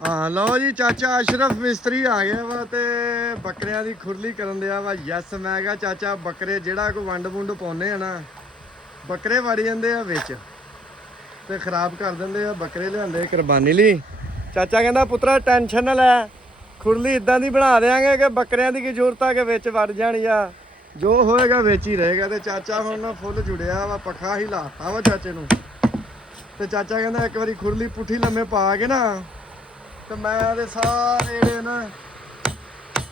हाँ लो जी चाचा अशरफ मिस्त्री आ गया वा ते बकरियां दी खुरली करन दिया वा। यस मैं कहा चाचा बकरे जेड़ा कोई वंड वुंड पाउने आ ना बकरे वड़ जांदे आ विच ते खराब कर दिंदे आ। बकरे लिआंदे कुर्बानी लई। चाचा कहंदा पुत्रा टेंशन ना लै खुरली इदां दी बना देंगे कि बकरियां दी की जरूरत आ के विच वड़ जाण या जो होएगा विच ही रहेगा। ते चाचा हुण ना फुੱਲ जुड़िया वा पक्खा ही लाता वा चाचे नूं ते चाचा कहंदा एक बारी खुरली पुट्ठी लम्मे पा के ना तो मैं ते सारे जेह्ड़े ना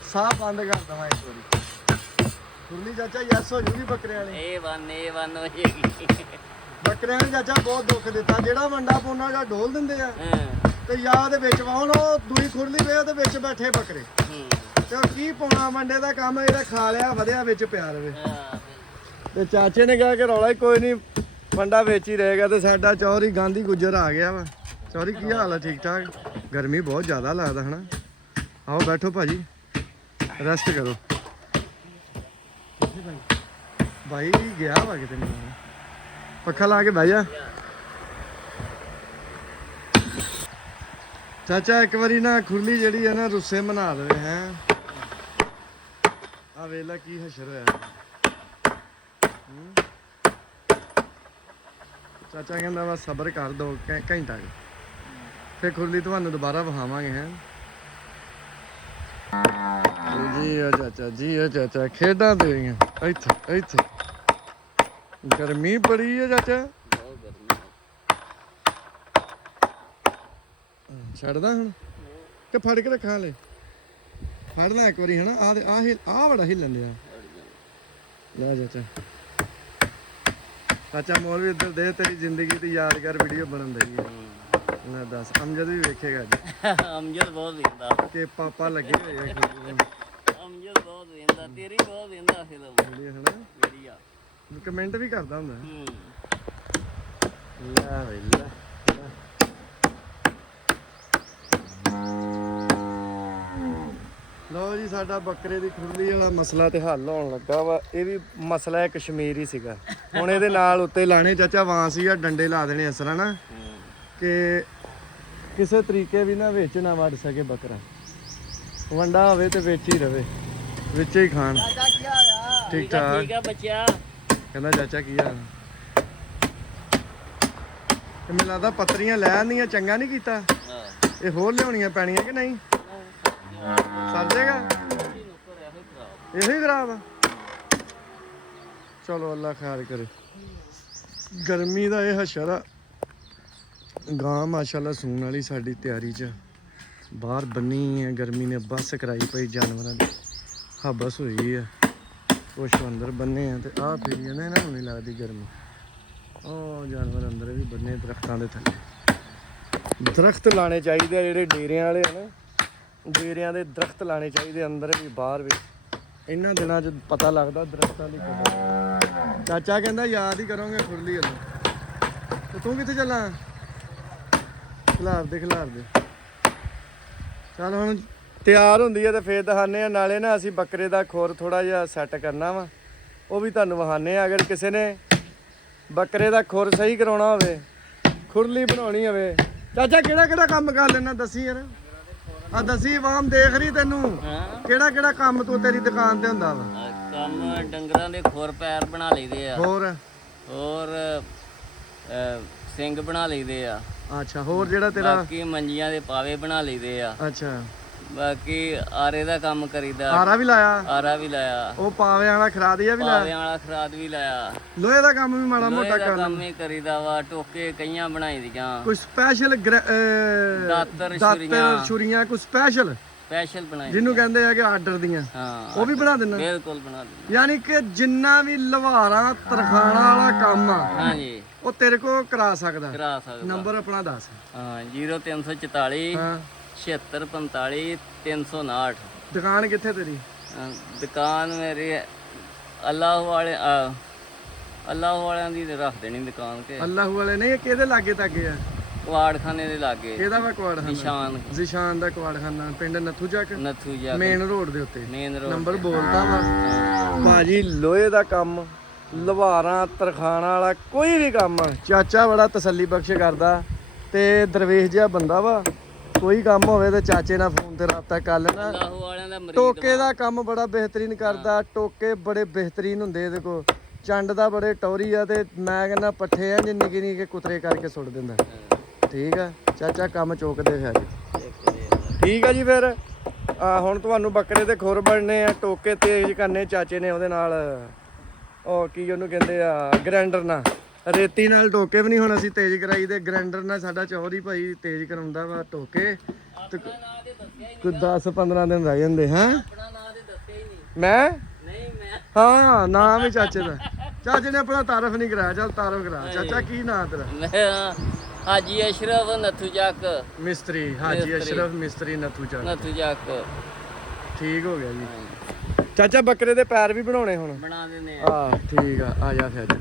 साह बंद कर दवां एक बारी। खुरली चाचा यस हो जूगी बकरियां वाली A1 हो जाएगी। बकरियां ने चाचा बहुत दुख दिता जेड़ा वंडा पौना जा ढोल दिंदे आ ते या दे विच वाउण ओ दूई खुरली वे ते विच बैठे बकरे ते ओ की पाउणा वंडे दा काम जेड़ा खा लिया वधिया विच पिया रवे। ते चाचे ने कहा कि रौला ही कोई नहीं वंडा विच ही रहेगा। ते साडा चौधरी गांधी गुज्जर आ गया वा। चौधरी की हाल है ठीक ठाक? गर्मी बहुत ज़्यादा लगता है ना। आओ बैठो भाजी रेस्ट करो। भाई गया वा किते नहीं पक्खा ला के बह जा। चाचा एक बारी ना खुरली जड़ी है ना रुस्से मना दे हैं। आ वेला की हशर है। चाचा कहता बस सबर कर दो घंटा फिर खुरली तुहानू दोबारा विखावांगे हैं जी हो चाचा खेडां तेरियां इत्थे इत्थे गर्मी बड़ी है चाचा छड़दा हुण कि फड़ के रखा ले फड़ ला एक बारी है ना आ बड़ा हिलन दिया ला चाचा चाचा मोल भी इधर दे तेरी जिंदगी की यादगार वीडियो बनन दई है दस अमजद भी वेखेगा जी अमजद बहुत वेंदा कि पापा लगे हुए हैं अमजद बहुत वेंदा तेरी बहुत वेंदा फिल्म वीडियो है ना बढ़िया कमेंट भी करदा हुंदा ला भाई ला लो जी साडा बकरे दी खुरली वाला मसला ते हल होण लगा वा। ये भी मसला है कश्मीर ही सीगा हुण इहदे नाल उत्ते लाने चाचा वांस या डंडे ला देने असरा ना कि किसी तरीके भी ना विच ना वड़ सके बकरा वंडा होवे ते विच ही रवे विच ही खान ठीक ठाक ठीक है बच्चा कहंदा चाचा की हाल ते मैनूं लगदा पत्तरियां लै आंदियां चंगा नहीं कीता ये होर लियाउणियां पैणियां कि नहीं सर जाएगा यही खराब है चलो अल्लाह खैर करे। गर्मी का यह हशर आ गां माशाल्लाह सून वाली साडी तैयारी च बाहर बन्नी है गर्मी ने बस कराई पई जानवरों की हबस हुई है कुछ अंदर बन्ने हैं तो आ फिर जाने ना नहीं लगती गर्मी ओ जानवर अंदर भी बन्ने दरख्तों के थले दरख्त लाने चाहिए जेडे डेरिया वाले है ना डेरिया के दरख्त लाने चाहिए अंदर भी बाहर भी इन्होंने दिनों च पता लगता दरख्तों की कदर। चाचा कहता याद ही करोगे खुरली तो तू कितने चला खिलार दे चल हुण तैयार होंदी है तो फिर दिखाने नाले ना असी बकरे का खुर थोड़ा जिहा सैट करना वा वो भी तुहानूं विखाने अगर किसी ने बकरे का खुर सही करवाउणा होवे खुरली बनाउणी होवे चाचा किहड़ा काम कर लेना दसी यार आ दसी वाम देख रही तेनू किहड़ा काम तू तेरी दुकान ते हुंदा वा ਕੰਮ ਡੰਗਰਾਂ ਦੇ ਖੁਰ ਪੈਰ ਬਣਾ ਲਈਦੇ ਆ ਹੋਰ ਸਿੰਘ ਬਣਾ ਲਈਦੇ ਆ ਅੱਛਾ ਹੋਰ ਜਿਹੜਾ ਤੇਰਾ ਬਾਕੀ ਮੰਜੀਆਂ ਦੇ ਪਾਵੇ ਬਣਾ ਲਈਦੇ ਆ ਅੱਛਾ ਬਾਕੀ ਆਰੇ ਦਾ ਕੰਮ ਕਰੀਦਾ ਆਰਾ ਵੀ ਲਾਇਆ ਆਰਾ ਵੀ ਲਾਇਆ ਉਹ ਪਾਵੇ ਵਾਲਾ ਖਰਾਦੀਆ ਵੀ ਲਾਇਆ ਪਾਵਿਆਂ ਵਾਲਾ ਖਰਾਦ ਵੀ ਲਾਇਆ ਲੋਹੇ ਦਾ ਕੰਮ ਵੀ ਮਾੜਾ ਮੋਟਾ ਲੋਹੇ ਦਾ ਕਰ ਕੰਮ ਹੀ ਕਰੀਦਾ ਵਾ ਟੋਕੇ ਕਈਆਂ ਬਣਾਈ ਦੀਆਂ ਕੋਈ ਸਪੈਸ਼ਲ ਦਾਤਰ ਛੁਰੀਆਂ ਕੋਈ ਸਪੈਸ਼ਲ ਬਣਾਈ ਜਿਹਨੂੰ ਕਹਿੰਦੇ ਆ ਕਿ ਆਰਡਰ ਦੀਆਂ ਹਾਂ ਉਹ ਵੀ ਬਣਾ ਦਿੰਦਾ ਬਿਲਕੁਲ ਬਣਾ ਦਿੰਦਾ ਯਾਨੀ ਕਿ ਜਿੰਨਾ ਵੀ ਲਵਾਰਾਂ ਤਰਖਾਣਾ ਵਾਲਾ ਕੰਮ ਆ ਹਾਂਜੀ ਉਹ ਤੇਰੇ ਕੋਲ ਕਰਾ ਸਕਦਾ ਨੰਬਰ ਆਪਣਾ ਦੱਸ ਹਾਂ 0344 ਹਾਂ 7645 359 ਦੁਕਾਨ ਕਿੱਥੇ ਤੇਰੀ ਦੁਕਾਨ ਮੇਰੀ ਅੱਲਾਹ ਵਾਲਿਆਂ ਦੀ ਰੱਖ ਦੇਣੀ ਦੁਕਾਨ ਕੇ ਅੱਲਾਹ ਵਾਲੇ ਨਹੀਂ ਇਹ ਕਿਹਦੇ ਲਾਗੇ ਤਾਗੇ ਆ ਕਵਾੜਖਾਨੇ ਦੇ ਲਾਗੇ ਇਹਦਾ ਵਾ ਕਵਾੜਖਾਨਾ ਜ਼ਿਸ਼ਾਨ ਦਾ ਕਵਾੜਖਾਨਾ ਪਿੰਡ ਨੱਥੂ ਚੱਕ ਮੇਨ ਰੋਡ ਦੇ ਉੱਤੇ ਨੰਬਰ ਬੋਲਦਾ ਵਾ ਭਾਜੀ ਲੋਹੇ ਦਾ ਕੰਮ ਲਵਾਰਾਂ ਤਰਖਾਣਾ ਵਾਲਾ ਕੋਈ ਵੀ ਕੰਮ ਚਾਚਾ ਬੜਾ ਤਸੱਲੀ ਬਖਸ਼ ਕਰਦਾ ਤੇ ਦਰਵੇਸ਼ ਜਿਹਾ ਬੰਦਾ ਵਾ ਕੋਈ ਕੰਮ ਹੋਵੇ ਤੇ ਚਾਚੇ ਨਾਲ ਫੋਨ ਤੇ ਰਾਬਤਾ ਕਰ ਲੈਣਾ। ਲਾਹੂ ਵਾਲਿਆਂ ਦਾ ਮਰੀਜ਼ ਟੋਕੇ ਦਾ ਕੰਮ ਬੜਾ ਬਿਹਤਰੀਨ ਕਰਦਾ, ਟੋਕੇ ਬੜੇ ਬਿਹਤਰੀਨ ਹੁੰਦੇ ਇਹਦੇ ਕੋਲ, ਚੰਡ ਦਾ ਬੜੇ ਟੌਰੀ ਆ ਤੇ ਮੈਂ ਕਹਿੰਦਾ ਪੱਠੇ ਆ ਜਿੰਨੀ ਕਿੰਨੀ ਕੇ ਕੁਤਰੇ ਕਰਕੇ ਸੁੱਟ ਦਿੰਦਾ। ਠੀਕ ਆ ਚਾਚਾ, ਕੰਮ ਚੋਕਦੇ ਫਿਰ ਠੀਕ ਆ ਜੀ। ਫਿਰ ਹੁਣ ਤੁਹਾਨੂੰ ਬੱਕਰੇ ਦੇ ਖੁਰ ਬਣਨੇ ਆ, ਟੋਕੇ ਤੇਜ਼ ਕਰਨੇ ਚਾਚੇ ਨੇ ਉਹਦੇ ਨਾਲ, ਉਹ ਕੀ ਉਹਨੂੰ ਕਹਿੰਦੇ ਆ, ਗ੍ਰੈਂਡਰ ਨਾਲ। ਰੇਤੀ ਨਾਲ ਟੋਕੇ ਵੀ ਨਹੀਂ ਹੁਣ ਅਸੀਂ ਤੇਜ਼ ਕਰਾਈ ਦੇ, ਗ੍ਰੈਂਡਰ ਨਾਲ ਸਾਡਾ ਚੌਧਰੀ ਭਾਈ ਤੇਜ਼ ਕਰਾਉਂਦਾ ਵਾ ਟੋਕੇ। ਤੇ ਕੋਈ 10-15 ਦਿਨ ਰਹਿ ਜਾਂਦੇ। ਹੈਂ ਆਪਣਾ ਨਾਂ ਤੇ ਦੱਸਿਆ ਹੀ ਨਹੀਂ। ਮੈਂ ਨਹੀਂ ਮੈਂ ਹਾਂ ਨਾਮ ਵੀ ਚਾਚੇ ਦਾ। ਚਾਚੇ ਨੇ ਆਪਣਾ ਤਾਰਫ ਨਹੀਂ ਕਰਾਇਆ, ਚੱਲ ਤਾਰਫ ਕਰਾ। ਚਾਚਾ ਕੀ ਨਾਂ ਤੇਰਾ? ਮੈਂ ਹਾਜੀ ਅਸ਼ਰਫ ਨੱਥੂ ਚੱਕ ਮਿਸਤਰੀ, ਹਾਜੀ ਅਸ਼ਰਫ ਮਿਸਤਰੀ ਨੱਥੂ ਚੱਕ। ਨੱਥੂ ਚੱਕ ਠੀਕ ਹੋ ਗਿਆ ਜੀ। ਚਾਚਾ ਬੱਕਰੇ ਦੇ ਪੈਰ ਵੀ ਬਣਾਉਣੇ ਹੁਣ? ਬਣਾ ਦਿੰਦੇ ਆ। ਠੀਕ ਆ ਜਾ ਫਿਰ।